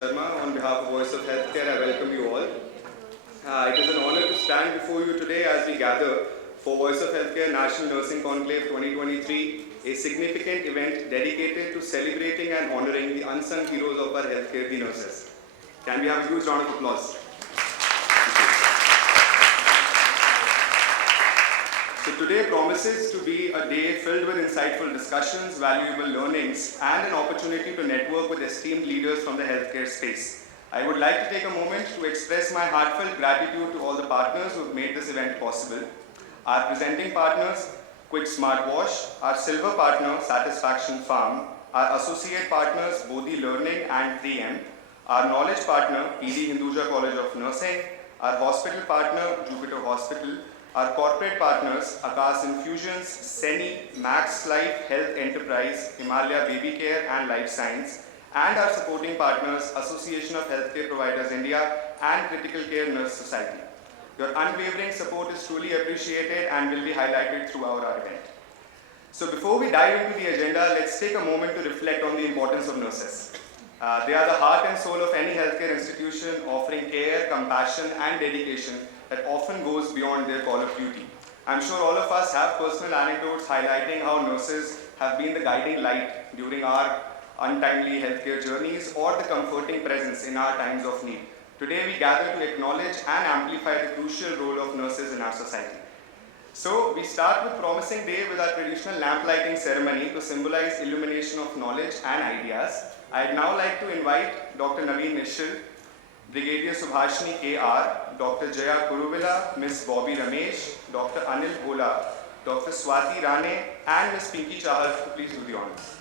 Sharma. On behalf of Voice of Healthcare, I welcome you all. It is an honor to stand before you today as we gather for Voice of Healthcare National Nursing Conclave 2023, a significant event dedicated to celebrating and honoring the unsung heroes of our healthcare, the nurses. Can we have a huge round of applause? So today promises to be a day filled with insightful discussions, valuable learnings, and an opportunity to network with esteemed leaders from the healthcare space. I would like to take a moment to express my heartfelt gratitude to all the partners who have made this event possible. Our presenting partners, Quick Smartwash, our silver partner, Satisfaction Farm, our associate partners, Bodhi Learning and 3M, our knowledge partner, PD Hinduja College of Nursing, our hospital partner, Jupiter Hospital, our corporate partners, Akas Infusions, Seni, Max Life Health Enterprise, Himalaya Baby Care and Life Science, and our supporting partners, Association of Healthcare Providers India and Critical Care Nurse Society. Your unwavering support is truly appreciated and will be highlighted throughout our event. So before we dive into the agenda, let's take a moment to reflect on the importance of nurses. They are the heart and soul of any healthcare institution, offering care, compassion and dedication that often goes beyond their call of duty. I'm sure all of us have personal anecdotes highlighting how nurses have been the guiding light during our untimely healthcare journeys or the comforting presence in our times of need. Today we gather to acknowledge and amplify the crucial role of nurses in our society. So we start with promising day with our traditional lamp lighting ceremony to symbolize illumination of knowledge and ideas. I'd now like to invite Dr. Naveen Nishal, Brigadier Subhashini K.R., Dr. Jaya Kuruvilla, Ms. Bobby Ramesh, Dr. Anil Bhola, Dr. Swati Rane, and Ms. Pinky Chahal to please do the honors.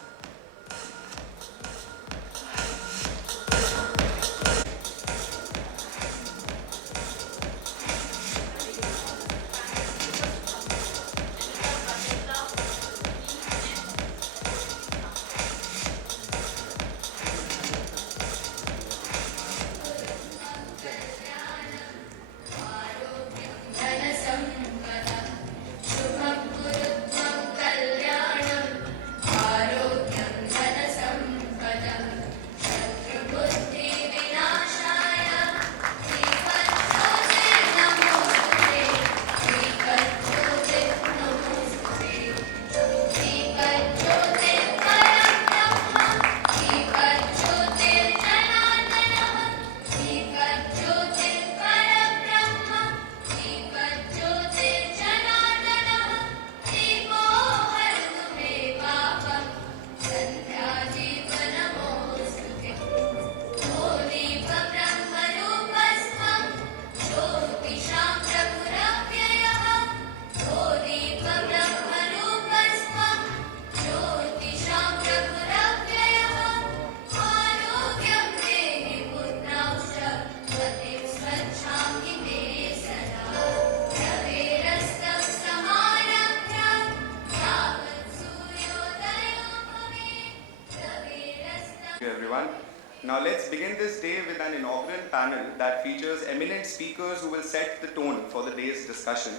Now let's begin this day with an inaugural panel that features eminent speakers who will set the tone for the day's discussion.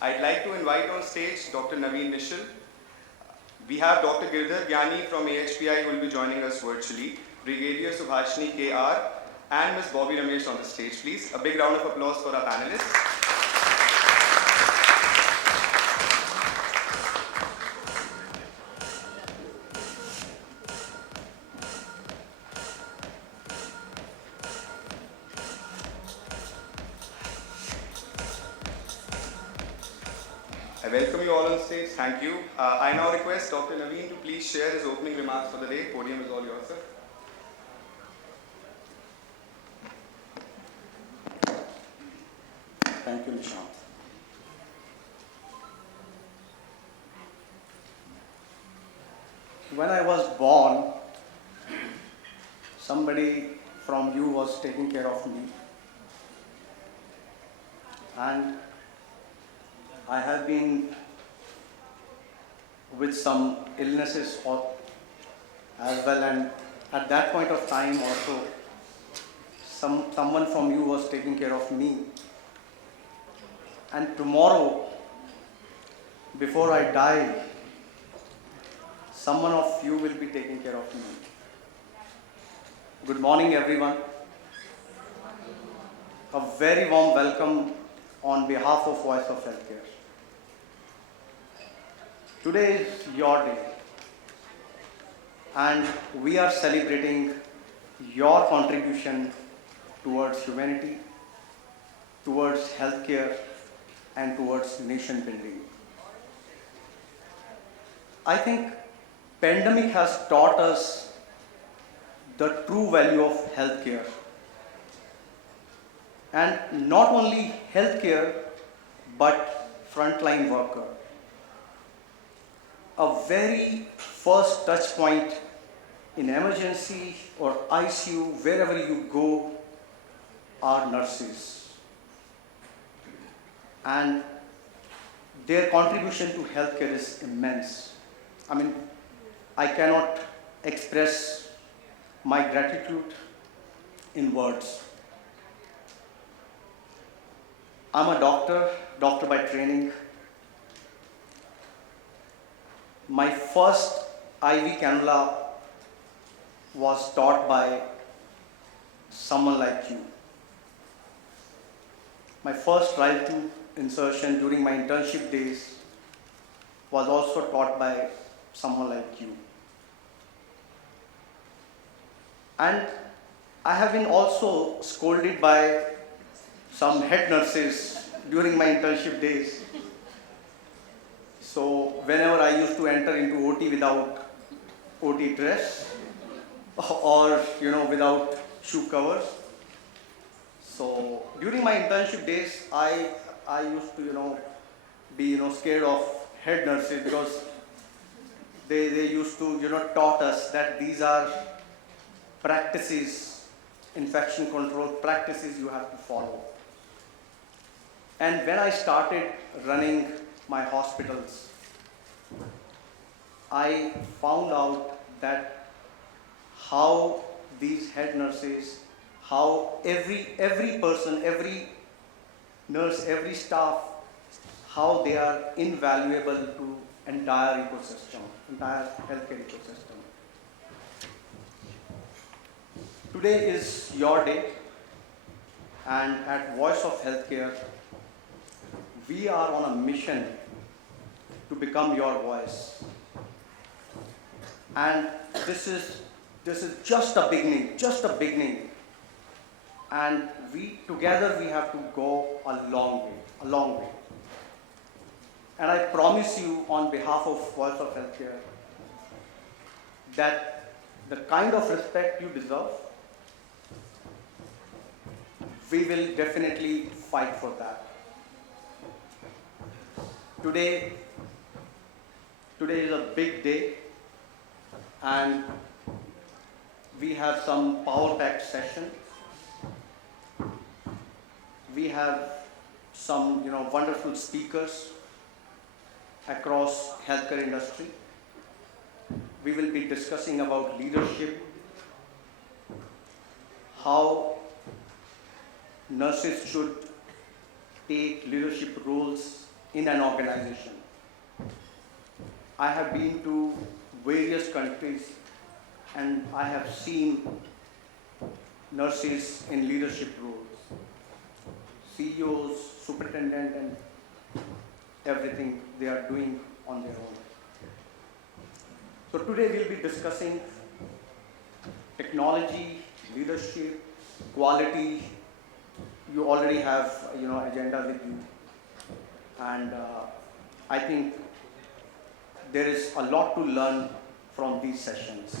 I'd like to invite on stage Dr. Naveen Nishal. We have Dr. Girdhar Gyani from AHPI who will be joining us virtually, Brigadier Subhashini K.R. and Ms. Bobby Ramesh on the stage, please. A big round of applause for our panelists. I welcome you all on stage. Thank you. I now request Dr. Naveen to please share his opening remarks for the day. Podium is all yours, sir. Thank you, Nishant. When I was born, somebody from you was taking care of me. And I have been with some illnesses as well, and at that point of time also someone from you was taking care of me. And tomorrow, before I die, someone of you will be taking care of me. Good morning, everyone. a very warm welcome on behalf of Voice of Healthcare. Today is your day, and we are celebrating your contribution towards humanity, towards healthcare, and towards nation building. I think pandemic has taught us the true value of healthcare. And not only healthcare, but frontline worker. A very first touch point in emergency or ICU, wherever you go, are nurses. And their contribution to healthcare is immense. I mean, I cannot express my gratitude in words. I'm a doctor by training. My first IV cannula was taught by someone like you. My first drive tube insertion during my internship days was also taught by someone like you. And I have been also scolded by some head nurses during my internship days. So whenever I used to enter into OT without OT dress or without shoe covers. So during my internship days, I used to be scared of head nurses because they used to taught us that these are practices, infection control practices you have to follow. And when I started running my hospitals, I found out that how these head nurses, how every person, every nurse, every staff, how they are invaluable to entire ecosystem, entire healthcare ecosystem. Today is your day, and at Voice of Healthcare, we are on a mission to become your voice. And this is just a beginning. And together we have to go a long way. And I promise you on behalf of Voice of Healthcare that the kind of respect you deserve, we will definitely fight for that. Today is a big day, and we have some power-packed session. We have some wonderful speakers across healthcare industry. We will be discussing about leadership, how nurses should take leadership roles in an organization. I have been to various countries and I have seen nurses in leadership roles, CEOs, superintendent, and everything they are doing on their own. So today we'll be discussing technology, leadership, quality. You already have agenda with you, and I think there is a lot to learn from these sessions.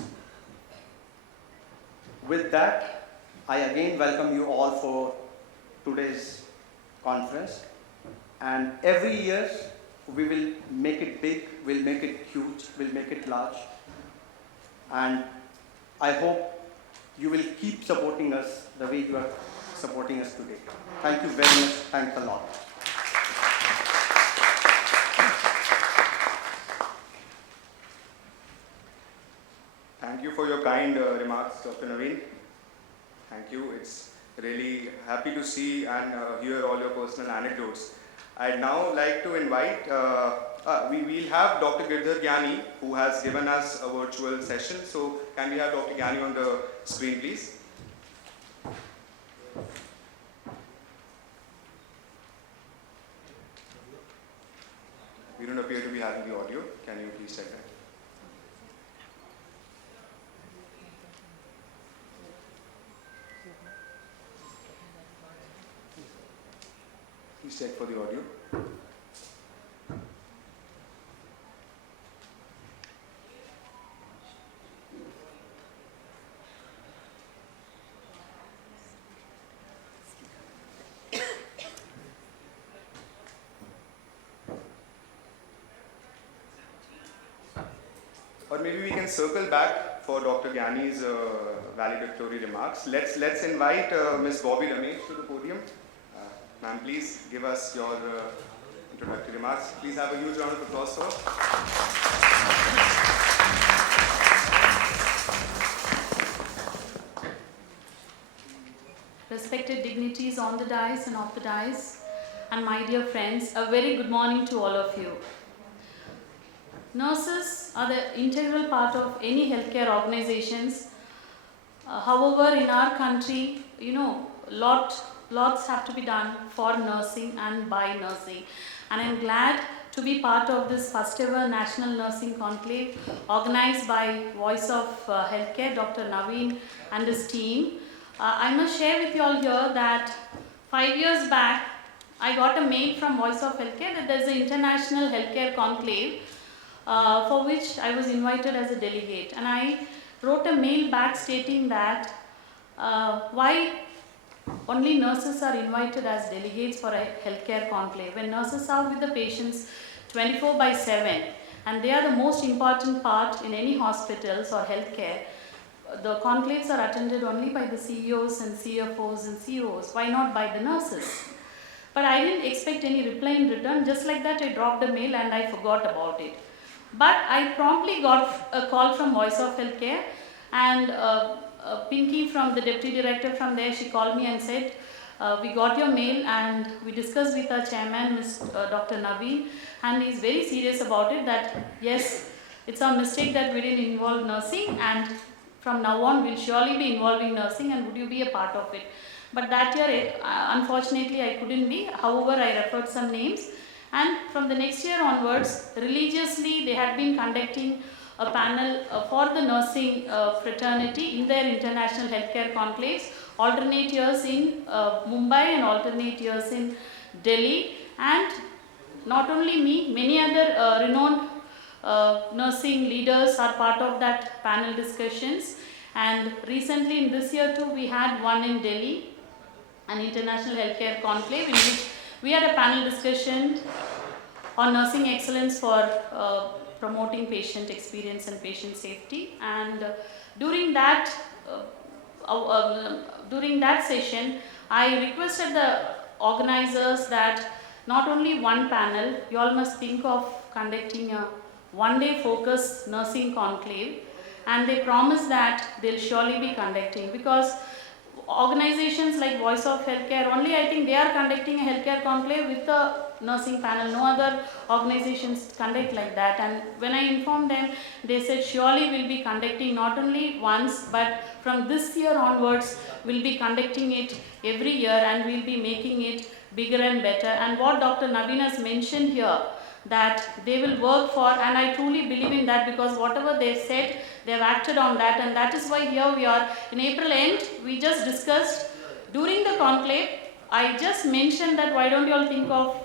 With that, I again welcome you all for today's conference. And every year, we will make it big, we'll make it huge, we'll make it large. And I hope you will keep supporting us the way you are supporting us today. Thank you very much. Thanks a lot. Thank you for your kind remarks, Dr. Naveen. Thank you. It's really happy to see and hear all your personal anecdotes. I'd now like to invite, we'll have Dr. Girdhar Gyani, who has given us a virtual session. So can we have Dr. Gyani on the screen, please? We don't appear to be having the audio. Can you please check that? Please check for the audio. Or maybe we can circle back for Dr. Gyani's valedictory remarks. Let's invite Ms. Bobby Ramesh to the podium. Ma'am, please give us your introductory remarks. Please have a huge round of applause for her. Respected dignitaries on the dais and off the dais, and my dear friends, a very good morning to all of you. Nurses are the integral part of any healthcare organizations. However, in our country, lots have to be done for nursing and by nursing. And I'm glad to be part of this first ever National Nursing Conclave organized by Voice of Healthcare, Dr. Naveen and his team. I must share with you all here that 5 years back, I got a mail from Voice of Healthcare that there's an International Healthcare Conclave for which I was invited as a delegate. And I wrote a mail back stating that why only nurses are invited as delegates for a healthcare conclave, when nurses are with the patients 24/7 and they are the most important part in any hospitals or healthcare. The conclaves are attended only by the CEOs and CFOs and COOs. Why not by the nurses? But I didn't expect any reply in return. Just like that, I dropped a mail and I forgot about it. But I promptly got a call from Voice of Healthcare, and Pinky, from the deputy director from there, she called me and said, we got your mail and we discussed with our chairman, Dr. Naveen, and he's very serious about it, that yes, it's our mistake that we didn't involve nursing, and from now on we'll surely be involving nursing, and would you be a part of it? But that year, unfortunately, I couldn't be. However, I referred some names, and from the next year onwards, religiously they had been conducting a panel for the nursing fraternity in their international healthcare conclaves, alternate years in Mumbai and alternate years in Delhi. And not only me, many other renowned nursing leaders are part of that panel discussions. And recently in this year too, we had one in Delhi, an international healthcare conclave, in which we had a panel discussion on nursing excellence for promoting patient experience and patient safety. And during that session, I requested the organizers that not only one panel, you all must think of conducting a one-day focused nursing conclave, and they promised that they'll surely be conducting, because organizations like Voice of Healthcare, only I think they are conducting a healthcare conclave with a nursing panel. No other organizations conduct like that. And when I informed them, they said surely we'll be conducting not only once, but from this year onwards we'll be conducting it every year, and we'll be making it bigger and better. And what Dr. Naveen has mentioned here, that they will work for, and I truly believe in that, because whatever they said, they have acted on that, and that is why here we are. In April end, we just discussed during the conclave, I just mentioned that why don't you all think of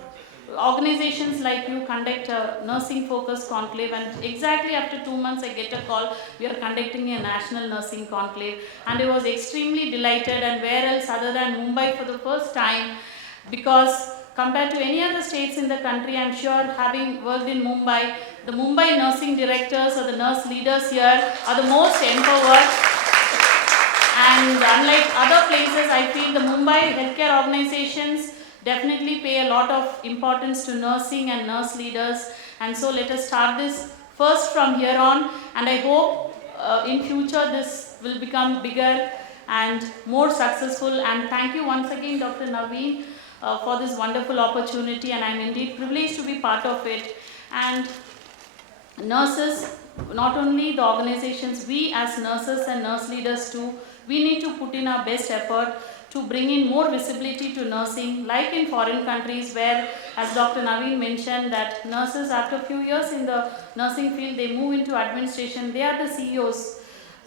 organizations like you conduct a nursing focused conclave, and exactly after 2 months I get a call, we are conducting a national nursing conclave, and I was extremely delighted. And where else other than Mumbai for the first time, because compared to any other states in the country, I'm sure, having worked in Mumbai, the Mumbai nursing directors or the nurse leaders here are the most empowered. And unlike other places, I feel the Mumbai healthcare organizations definitely pay a lot of importance to nursing and nurse leaders. And so let us start this first from here on, and I hope in future this will become bigger and more successful. And thank you once again, Dr. Naveen, for this wonderful opportunity, and I'm indeed privileged to be part of it. And nurses, not only the organizations, we as nurses and nurse leaders too, we need to put in our best effort to bring in more visibility to nursing, like in foreign countries where, as Dr. Naveen mentioned, that nurses after a few years in the nursing field, they move into administration, they are the CEOs.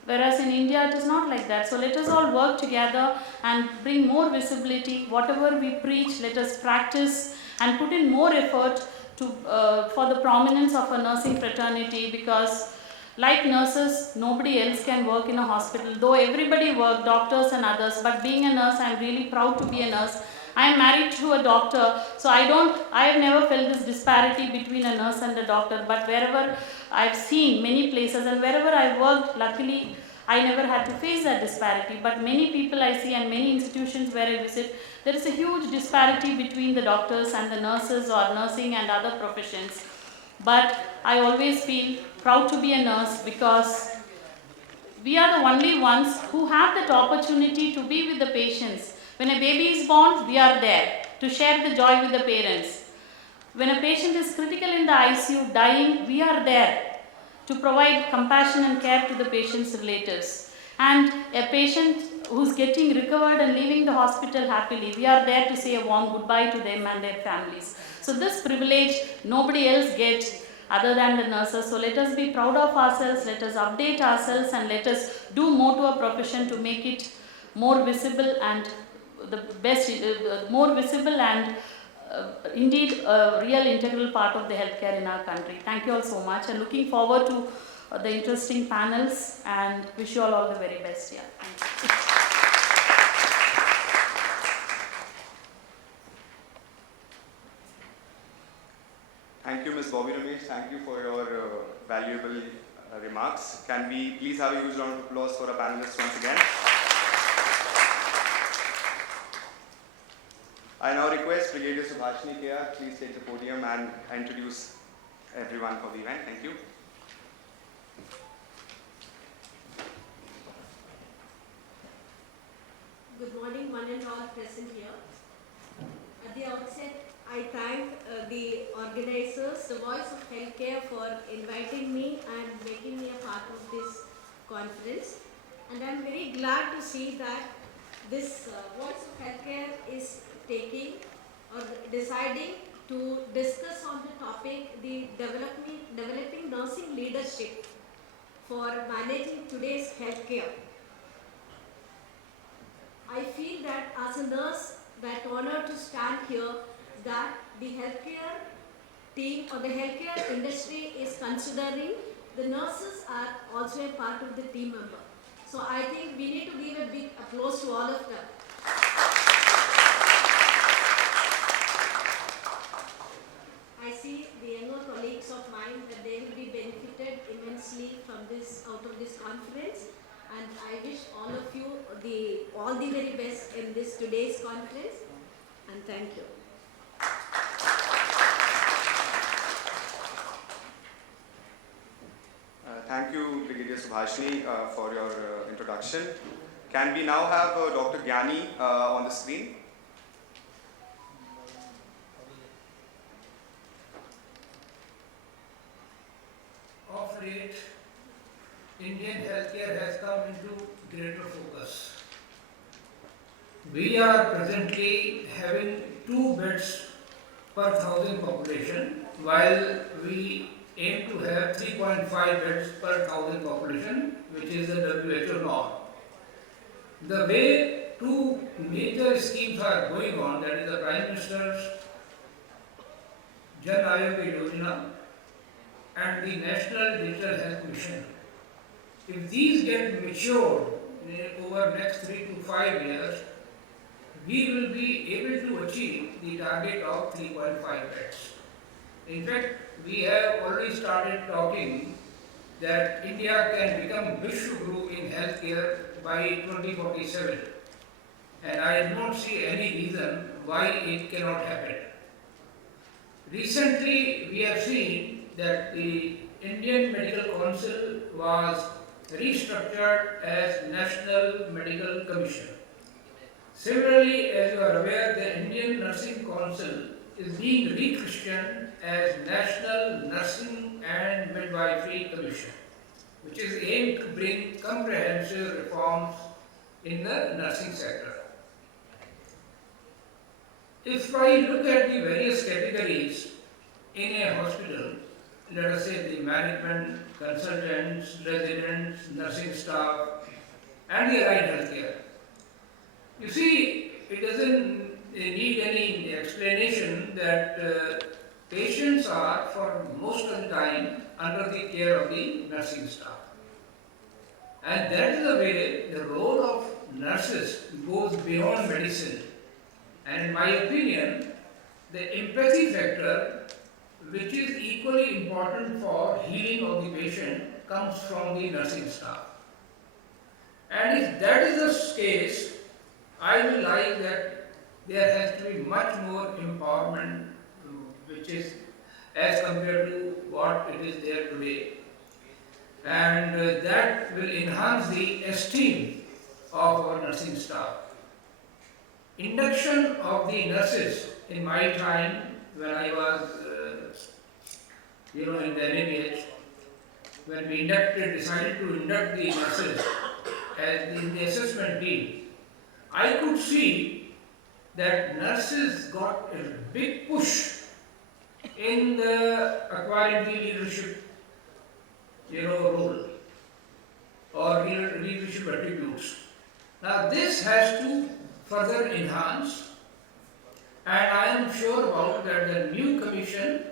Whereas in India, it is not like that. So let us all work together and bring more visibility. Whatever we preach, let us practice and put in more effort to, for the prominence of a nursing fraternity, because like nurses, nobody else can work in a hospital. Though everybody work, doctors and others, but being a nurse, I am really proud to be a nurse. I am married to a doctor, so I have never felt this disparity between a nurse and a doctor, but wherever I've seen many places and wherever I worked, luckily I never had to face that disparity. But many people I see and many institutions where I visit, there is a huge disparity between the doctors and the nurses or nursing and other professions. But I always feel proud to be a nurse, because we are the only ones who have that opportunity to be with the patients. When a baby is born, we are there to share the joy with the parents. When a patient is critical in the ICU, dying, we are there to provide compassion and care to the patient's relatives. And a patient who's getting recovered and leaving the hospital happily, we are there to say a warm goodbye to them and their families. So this privilege nobody else gets other than the nurses. So let us be proud of ourselves, let us update ourselves, and let us do more to our profession to make it more visible and the best, more visible and indeed a real integral part of the healthcare in our country. Thank you all so much, and looking forward to the interesting panels, and wish you all the very best. Yeah, thank you. Thank you, Ms. Bobby Ramesh. Thank you for your valuable remarks. Can we please have a huge round of applause for our panelists once again? I now request Brigadier Subhashini Kea, please take the podium and introduce everyone for the event. Thank you. Good morning, one and all present here. At the outset, I thank the organizers, the Voice of Healthcare, for inviting me and making me a part of this conference. And I'm very glad to see that this Voice of Healthcare is taking or deciding to discuss on the topic, the developing nursing leadership for managing today's healthcare. I feel that as a nurse, that honor to stand here, that the healthcare team or the healthcare industry is considering the nurses are also a part of the team member. So I think we need to give a big applause to all of them. I see the younger colleagues of mine that they will be benefited immensely from this, out of this conference, and I wish all of you all the very best in this today's conference, and thank you. Thank you, Brigadier Subhashini, for your introduction. Can we now have Dr. Gyani on the screen? Of late, Indian healthcare has come into greater focus. We are presently having 2 beds per 1,000 population, while we aim to have 3.5 beds per 1,000 population, which is the WHO norm. The way 2 major schemes are going on, that is the Prime Minister's Jan Arogya Yojana and the National Digital Health Mission. If these get matured over next 3 to 5 years, we will be able to achieve the target of 3.5 beds. In fact, we have already started talking that India can become Vishwaguru in healthcare by 2047, and I do not see any reason why it cannot happen. Recently, we have seen that the Indian Medical Council was restructured as National Medical Commission. Similarly, as you are aware, the Indian Nursing Council is being re-christened as National Nursing and Midwifery Commission, which is aimed to bring comprehensive reforms in the nursing sector. if I look at the various categories in a hospital, let us say the management, consultants, residents, nursing staff, and the allied healthcare, you see, it doesn't need any explanation that patients are, for most of the time, under the care of the nursing staff. And that is the way the role of nurses goes beyond medicine. And in my opinion, the empathy factor, which is equally important for healing of the patient, comes from the nursing staff. And if that is the case, I will like that there has to be much more empowerment, which is as compared to what it is there today. And that will enhance the esteem of our nursing staff. Induction of the nurses in my time when I was, in the NABH, when we decided to induct the nurses as in the assessment team, I could see that nurses got a big push in the acquiring the leadership, role or leadership attributes. Now this has to further enhance, and I am sure about that the new commission,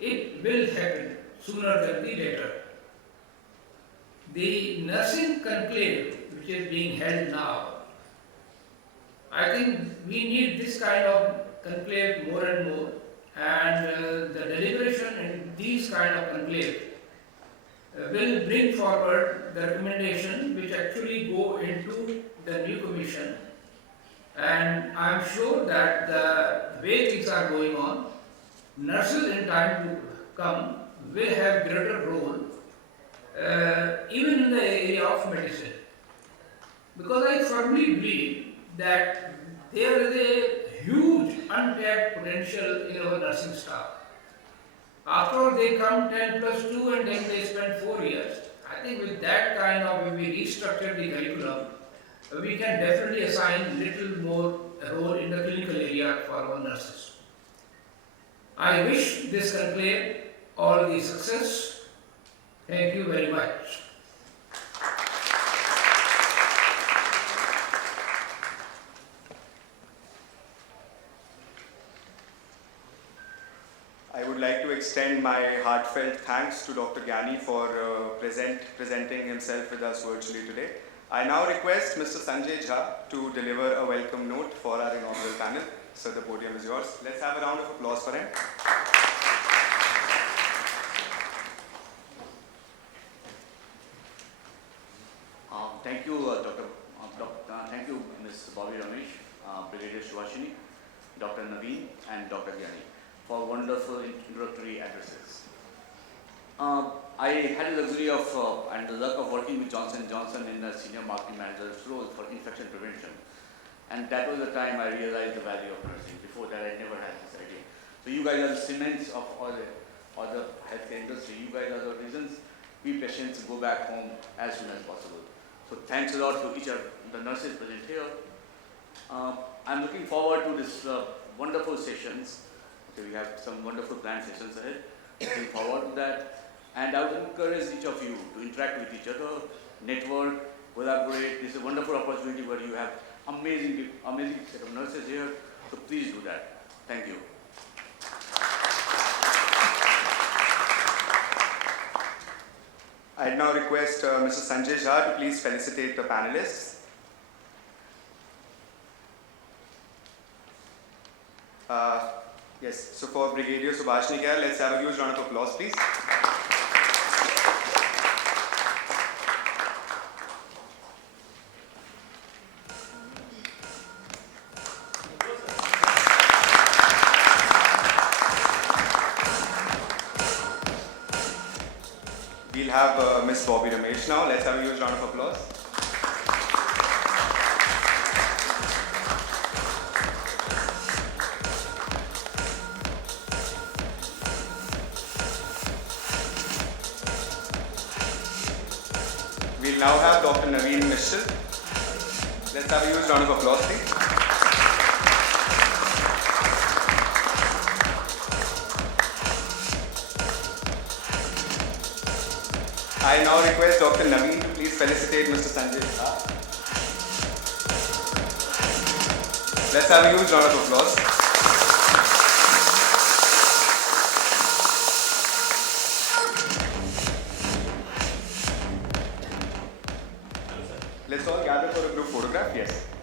it will happen sooner than the later. The nursing conclave, which is being held now, I think we need this kind of conclave more and more, and the deliberation in these kind of conclave will bring forward the recommendation which actually go into the new commission. And I am sure that the way things are going on, nurses in time to come will have greater role even in the area of medicine. Because I firmly believe that there is a huge untapped potential in our nursing staff. After all, they come 10 plus 2 and then they spend 4 years. I think with that kind of, if we restructure the curriculum, we can definitely assign little more role in the clinical area for our nurses. I wish this conclave all the success. Thank you very much. I would like to extend my heartfelt thanks to Dr. Gyani for presenting himself with us virtually today. I now request Mr. Sanjay Jha to deliver a welcome note for our inaugural panel. Sir, the podium is yours. Let's have a round of applause for him. Thank you, thank you, Ms. Bobby Ramesh, Brigadier Subhashini, Dr. Naveen, and Dr. Gyani for wonderful introductory addresses. I had the luxury of and the luck of working with Johnson & Johnson in a senior marketing manager's role for infection prevention. And that was the time I realized the value of nursing. Before that, I never had this idea. So you guys are the cements of all the healthcare industry. You guys are the reasons we patients go back home as soon as possible. So thanks a lot to each of the nurses present here. I'm looking forward to this wonderful sessions. Okay, we have some wonderful planned sessions ahead. Looking forward to that. And I would encourage each of you to interact with each other, network, collaborate. This is a wonderful opportunity where you have amazing set of nurses here. So please do that. Thank you. I now request Mr. Sanjay Jha to please felicitate the panelists. Yes, so for Brigadier Subhashini, let's have a huge round of applause, please. We'll have Ms. Bobby Ramesh now. Let's have a huge round of applause. We'll now have Dr. Naveen Mitchell. Let's have a huge round of applause, please. I now request Dr. Naveen to please felicitate Mr. Sanjay Shah. Let's have a huge round of applause. Let's all gather for a group photograph. Yes.